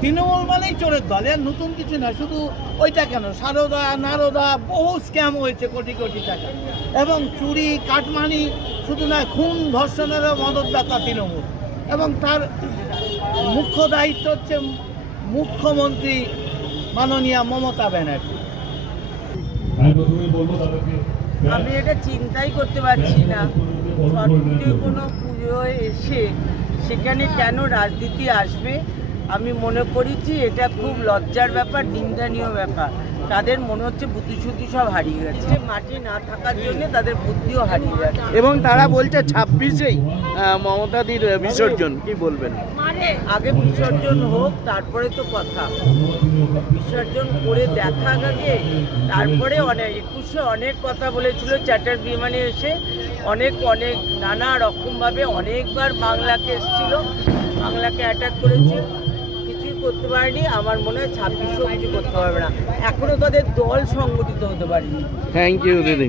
তৃণমূল মানেই চোরের দল এর নতুন কিছু না শুধু ওইটা কেন? সারদা নারদা বহু স্ক্যাম হয়েছে কোটি কোটি টাকা। এবং চুরি কাটমানি শুধু না খুন ধর্ষণেরও মদতদাতা তৃণমূল। এবং তার মুখ্য দায়িত্ব হচ্ছে মুখ্যমন্ত্রী মাননীয়া মমতা ব্যানার্জি। আমি প্রথমে বলব তাদেরকে আমি এটা চিন্তাই করতে পারছি না। সত্যি কোনো পুজোয় এসে সেখানে কেন রাজনীতি আসবে? আমি মনে করেছি এটা খুব লজ্জার ব্যাপার নিন্দনীয় ব্যাপার। তাদের মনে হচ্ছে বুদ্ধিশুদ্ধি সব হারিয়ে গেছে। মাটি না থাকার জন্য তাদের বুদ্ধিও হারিয়ে যাচ্ছে এবং তারা বলছে ছাব্বিশেই মমতাদির বিসর্জন কি বলবেন? আগে বিসর্জন হোক তারপরে তো কথা। বিসর্জন করে দেখা আগে তারপরে অনেক একুশে অনেক কথা বলেছিল চ্যাটার বিমানে এসে। অনেক অনেক নানা রকমভাবে অনেকবার বাংলাকে এসেছিল বাংলাকে অ্যাটাক করেছে। করতে পারেনি, আমার মনে হয় ছাব্বিশও কিছু করতে পারবে না। এখনও তাদের দল সংগঠিত হতে পারেনি। থ্যাংক ইউ দিদি।